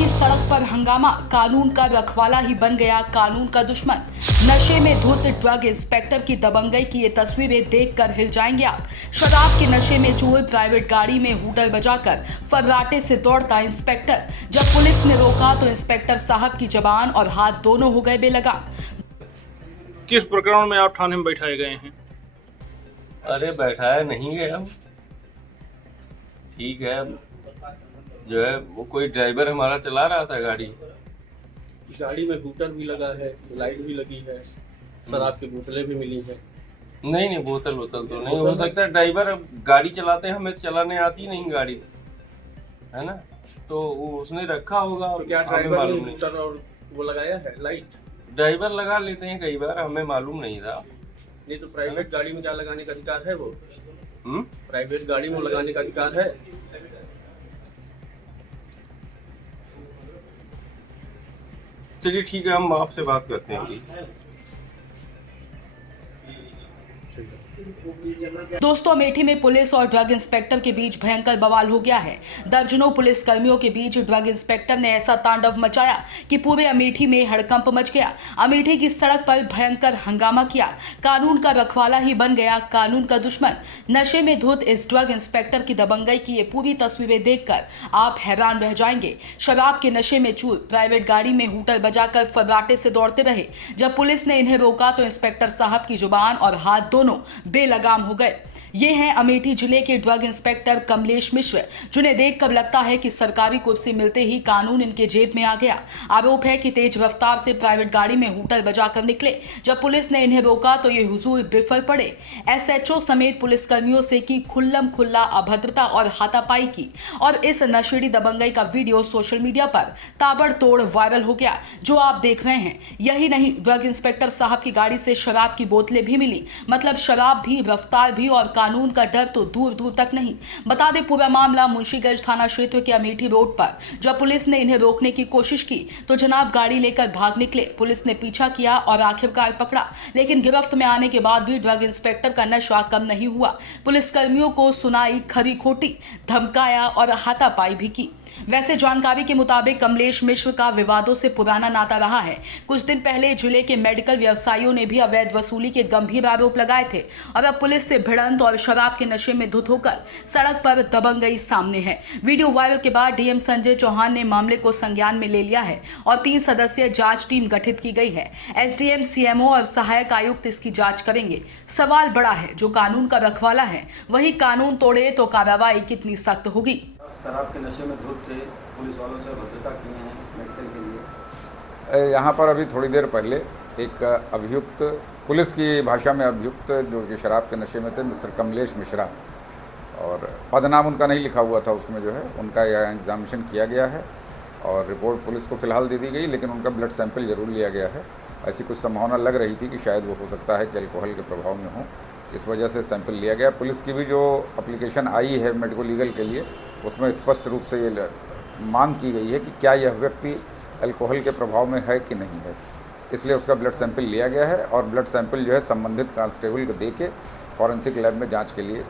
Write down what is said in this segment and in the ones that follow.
की सड़क पर हंगामा, कानून का रखवाला ही बन गया कानून का दुश्मन। नशे में धुत ड्रग इंस्पेक्टर की दबंगई की ये तस्वीरें देखकर हिल जाएंगे आप। शराब के नशे में चूर प्राइवेट गाड़ी में हूटर बजाकर फर्राटे से दौड़ता इंस्पेक्टर। जब पुलिस ने रोका तो इंस्पेक्टर साहब की जबान और हाथ दोनों हो गए बेलगाम। किस प्रकरण में आप थाने में बैठाए गए हैं? अरे बैठाया नहीं है हम, ठीक है। जो है वो कोई ड्राइवर हमारा चला रहा था गाड़ी में हूटर भी लगा है, लाइट भी लगी है, शराब की बोतलें भी मिली है। नहीं बोतल तो नहीं हो सकता। ड्राइवर गाड़ी चलाते हैं, हमें चलाने आती नहीं गाड़ी, है ना, तो वो उसने रखा होगा। और क्या हमें ड्राइवर मालूम ने नहीं। हूटर और वो लगाया है लाइट? ड्राइवर लगा लेते हैं कई बार, हमें मालूम नहीं था। नहीं तो प्राइवेट गाड़ी में क्या लगाने का अधिकार है? वो प्राइवेट गाड़ी में लगाने का अधिकार है? चलिए ठीक है, हम आपसे बात करते हैं अभी। दोस्तों, अमेठी में पुलिस और ड्रग इंस्पेक्टर के बीच भयंकर बवाल हो गया है। दर्जनों पुलिस कर्मियों के बीच ड्रग इंस्पेक्टर ने ऐसा तांडव मचाया कि पूरे अमेठी में हड़कंप मच गया। अमेठी की सड़क पर भयंकर हंगामा किया, कानून का रखवाला ही बन गया कानून का दुश्मन। नशे में धुत इस ड्रग इंस्पेक्टर की दबंगई की ये पूरी तस्वीरें देखकर आप हैरान रह जाएंगे। शराब के नशे में चूर प्राइवेट गाड़ी में हूटर बजाकर फर्राटे से दौड़ते रहे। जब पुलिस ने इन्हें रोका तो इंस्पेक्टर साहब की जुबान और हाथ दोनों बेलगाम हो गए। ये हैं अमेठी जिले के ड्रग इंस्पेक्टर कमलेश मिश्र, जिन्हें देखकर लगता है कि सरकारी कुर्सी मिलते ही कानून इनके जेब में आ गया। आरोप है कि तेज रफ्तार से प्राइवेट गाड़ी में हूटर बजाकर निकले। जब पुलिस ने इन्हें रोका तो ये हुजूर बिफर पड़े। एसएचओ समेत पुलिसकर्मियों से की खुल्लम खुल्ला अभद्रता और हाथापाई की और इस नशेड़ी दबंगई का वीडियो सोशल मीडिया पर ताबड़तोड़ वायरल हो गया, जो आप देख रहे हैं। यही नहीं, ड्रग इंस्पेक्टर साहब की गाड़ी से शराब की बोतलें भी मिली। मतलब शराब भी, रफ्तार भी और कानून का डर तो दूर दूर तक नहीं। बता दें, पूरा मामला मुंशीगंज थाना क्षेत्र के अमेठी रोड पर। जब पुलिस ने इन्हें रोकने की कोशिश की तो जनाब गाड़ी लेकर भाग निकले। पुलिस ने पीछा किया और आखिरकार पकड़ा, लेकिन गिरफ्त में आने के बाद भी ड्रग इंस्पेक्टर का नशा कम नहीं हुआ। पुलिसकर्मियों को सुनाई खरी खोटी, धमकाया और हाथापाई भी की। वैसे जानकारी के मुताबिक कमलेश मिश्र का विवादों से पुराना नाता रहा है। कुछ दिन पहले जिले के मेडिकल व्यवसायियों ने भी अवैध वसूली के गंभीर आरोप लगाए थे और अब पुलिस से भिड़ंत और शराब के नशे में धुत होकर सड़क पर दबंगई सामने है। वीडियो वायरल के बाद डीएम संजय चौहान ने मामले को संज्ञान में ले लिया है और 3 सदस्यीय जांच टीम गठित की गई है। एसडीएम, सीएमओ और सहायक आयुक्त इसकी जांच करेंगे। सवाल बड़ा है, जो कानून का रखवाला है वही कानून तोड़े तो कार्रवाई कितनी सख्त होगी। शराब के नशे में धुत थे, पुलिस वालों से भद्रता किए हैं मेडिकल के लिए। यहाँ पर अभी थोड़ी देर पहले एक अभियुक्त, पुलिस की भाषा में अभियुक्त, जो कि शराब के नशे में थे, मिस्टर कमलेश मिश्रा, और पदनाम उनका नहीं लिखा हुआ था उसमें, जो है उनका यह एग्जामिनेशन किया गया है और रिपोर्ट पुलिस को फिलहाल दे दी गई, लेकिन उनका ब्लड सैंपल जरूर लिया गया है। ऐसी कुछ संभावना लग रही थी कि शायद वो हो सकता है कि अल्कोहल के प्रभाव में हो, इस वजह से सैंपल लिया गया। पुलिस की भी जो एप्लीकेशन आई है मेडिको लीगल के लिए, उसमें स्पष्ट रूप से ये मांग की गई है कि क्या यह व्यक्ति अल्कोहल के प्रभाव में है कि नहीं है, इसलिए उसका ब्लड सैंपल लिया गया है और ब्लड सैंपल जो है संबंधित कांस्टेबल को दे के फॉरेंसिक लैब में जांच के लिए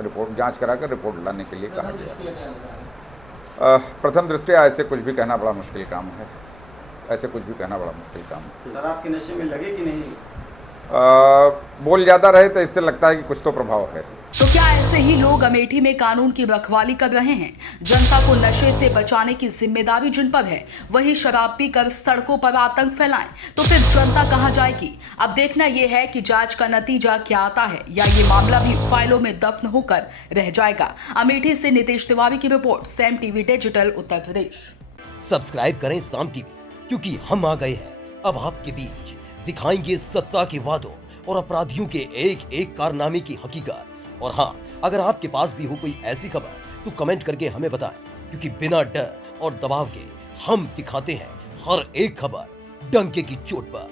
जांच कराकर रिपोर्ट लाने के लिए कहा गया। प्रथम दृष्टया ऐसे कुछ भी कहना बड़ा मुश्किल काम है, ऐसे कुछ भी कहना बड़ा मुश्किल काम है। शराब के नशे में लगे कि नहीं? बोल ज़्यादा रहे तो इससे लगता है कि कुछ तो प्रभाव है। तो क्या ऐसे ही लोग अमेठी में कानून की रखवाली कर रहे हैं? जनता को नशे से बचाने की जिम्मेदारी जिन पर है, वही शराब पीकर सड़कों पर आतंक फैलाएं, तो फिर जनता कहां जाएगी? अब देखना यह है कि जांच का नतीजा क्या आता है, या ये मामला भी फाइलों में दफन होकर रह जाएगा। अमेठी से नितेश तिवारी की report, Sam TV digital, Uttar Pradesh. Subscribe करें साम टीवी, क्योंकि हम आ गए हैं अब आपके बीच। दिखाएंगे सत्ता के वादों और अपराधियों के एक एक कारनामे की हकीकत। और हाँ, अगर आपके पास भी हो कोई ऐसी खबर तो कमेंट करके हमें बताएं, क्योंकि बिना डर और दबाव के हम दिखाते हैं हर एक खबर डंके की चोट पर।